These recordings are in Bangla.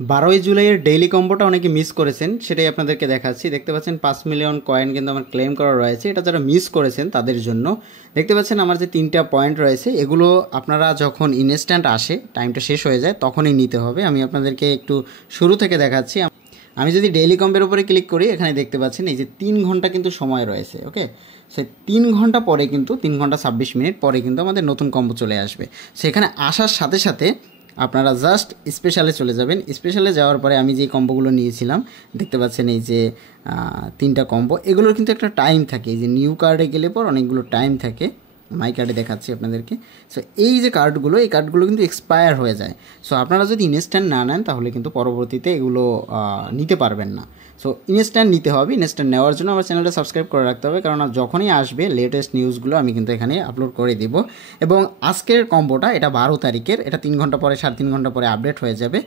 12ই জুলাইয়ের ডেইলি কম্বোটা অনেকে মিস করেছেন, সেটাই আপনাদেরকে দেখাচ্ছি। দেখতে পাচ্ছেন 5 মিলিয়ন কয়েন কিন্তু আমার ক্লেম করা রয়েছে। এটা যারা মিস করেছেন তাদের জন্য। দেখতে পাচ্ছেন আমার যে 3টা পয়েন্ট রয়েছে, এগুলো আপনারা যখন ইনস্ট্যান্ট আসে, টাইমটা শেষ হয়ে যায়, তখনই নিতে হবে। আমি আপনাদেরকে একটু শুরু থেকে দেখাচ্ছি। আমি যদি ডেইলি কম্বের উপরে ক্লিক করি, এখানে দেখতে পাচ্ছেন এই যে 3 ঘন্টা কিন্তু সময় রয়েছে। ওকে, সে 3 ঘন্টা পরে কিন্তু 3 ঘন্টা 26 মিনিট পরে কিন্তু আমাদের নতুন কম্বো চলে আসবে। সেখানে আসার সাথে সাথে আপনারা জাস্ট স্পেশালে চলে যাবেন। স্পেশালে যাওয়ার পরে আমি যে কম্বোগুলো নিয়েছিলাম, দেখতে পাচ্ছেন এই যে 3টা কম্বো, এগুলোর কিন্তু একটা টাইম থাকে। এই যে নিউ কার্ডে গেলে পর অনেকগুলো টাইম থাকে। মাই কার্ডে দেখাচ্ছি আপনাদেরকে। সো এই যে কার্ডগুলো, এই কার্ডগুলো কিন্তু এক্সপায়ার হয়ে যায়। সো আপনারা যদি ইনস্ট্যান্ট না নেন তাহলে কিন্তু পরবর্তীতে এগুলো নিতে পারবেন না। সো ইনস্ট্যান্ট নিতে হবে। ইনস্ট্যান্ট নেওয়ার জন্য আমার চ্যানেলটা সাবস্ক্রাইব করে রাখতে হবে, কারণ যখনই আসবে লেটেস্ট নিউজগুলো আমি কিন্তু এখানে আপলোড করে দিব। এবং আজকের কম্বোটা, এটা 12 তারিখের, এটা 3 ঘন্টা পরে 3.5 ঘন্টা পরে আপডেট হয়ে যাবে।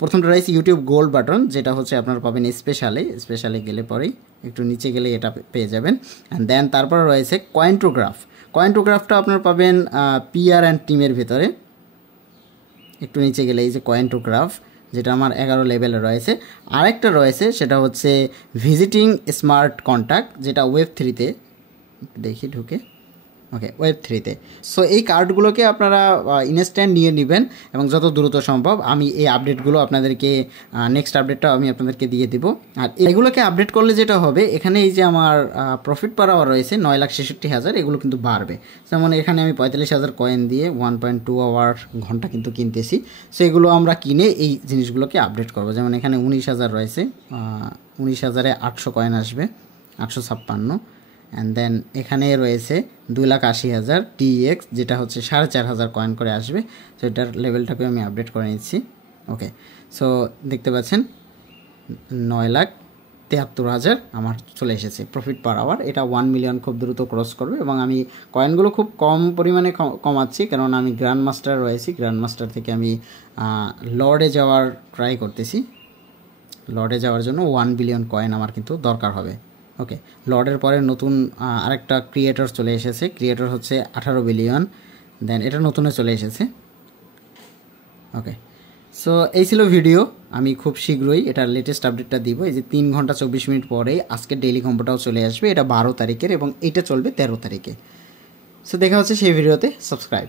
প্রথমটা রয়েছে ইউটিউব গোল্ড বাটন, যেটা হচ্ছে আপনারা পাবেন স্পেশালে গেলে পরেই, একটু নিচে গেলে এটা পেয়ে যাবেন। অ্যান্ড দেন তারপর রয়েছে কয়েন্টোগ্রাফটা আপনারা পাবেন পিআর অ্যান্ড টিমের ভেতরে। একটু নিচে গেলে এই যে কয়েন্টোগ্রাফ, যেটা আমার 11 লেভেলে রয়েছে। আরেকটা রয়েছে, সেটা হচ্ছে ভিজিটিং স্মার্ট কন্ট্যাক্ট, যেটা ওয়েব 3-তে, দেখি ঢুকে, ওকে, ওয়েব 3-তে। সো এই কার্ডগুলোকে আপনারা ইনস্ট্যান্ট নিয়ে নেবেন এবং যত দ্রুত সম্ভব। আমি এই আপডেটগুলো আপনাদেরকে, নেক্সট আপডেটটা আমি আপনাদেরকে দিয়ে দিব। আর এগুলোকে আপডেট করলে যেটা হবে, এখানে এই যে আমার প্রফিট পার আওয়ার রয়েছে 9,66,000, এগুলো কিন্তু বাড়বে। যেমন এখানে আমি 45,000 কয়েন দিয়ে 1.2 আওয়ার ঘন্টা কিন্তু কিনতেছি। সো এগুলো আমরা কিনে এই জিনিসগুলোকে আপডেট করব। যেমন এখানে 19,000 রয়েছে, 19,000-এ 800 কয়েন আসবে, 856। অ্যান্ড দেন এখানে রয়েছে 2,80,000 TX, যেটা হচ্ছে 4,500 কয়েন করে আসবে। সো এটার লেভেলটাকে আমি আপডেট করে নিচ্ছি। ওকে, সো দেখতে পাচ্ছেন 9,73,000 আমার চলে এসেছে প্রফিট পার আওয়ার। এটা 1 মিলিয়ন খুব দ্রুত ক্রস করবে। এবং আমি কয়েনগুলো খুব কম পরিমাণে কমাচ্ছি, কারণ আমি গ্র্যান্ড মাস্টার রয়েছি। গ্র্যান্ড মাস্টার থেকে আমি লর্ডে যাওয়ার ট্রাই করতেছি। লর্ডে যাওয়ার জন্য 1 বিলিয়ন কয়েন আমার কিন্তু দরকার হবে। ওকে, লর্ডের পরে নতুন আরেকটা ক্রিয়েটর চলে এসেছে। ক্রিয়েটর হচ্ছে 18 বিলিয়ন। দেন এটা নতুনে চলে এসেছে। ওকে, সো এই ছিল ভিডিও। আমি খুব শীঘ্রই এটার লেটেস্ট আপডেটটা দিব। এই যে 3 ঘন্টা 24 মিনিট পরেই আজকের ডেইলি কম্বোটাও চলে আসবে। এটা 12 তারিখের এবং এইটা চলবে 13 তারিখে। সো দেখা হচ্ছে সেই ভিডিওতে। সাবস্ক্রাইব।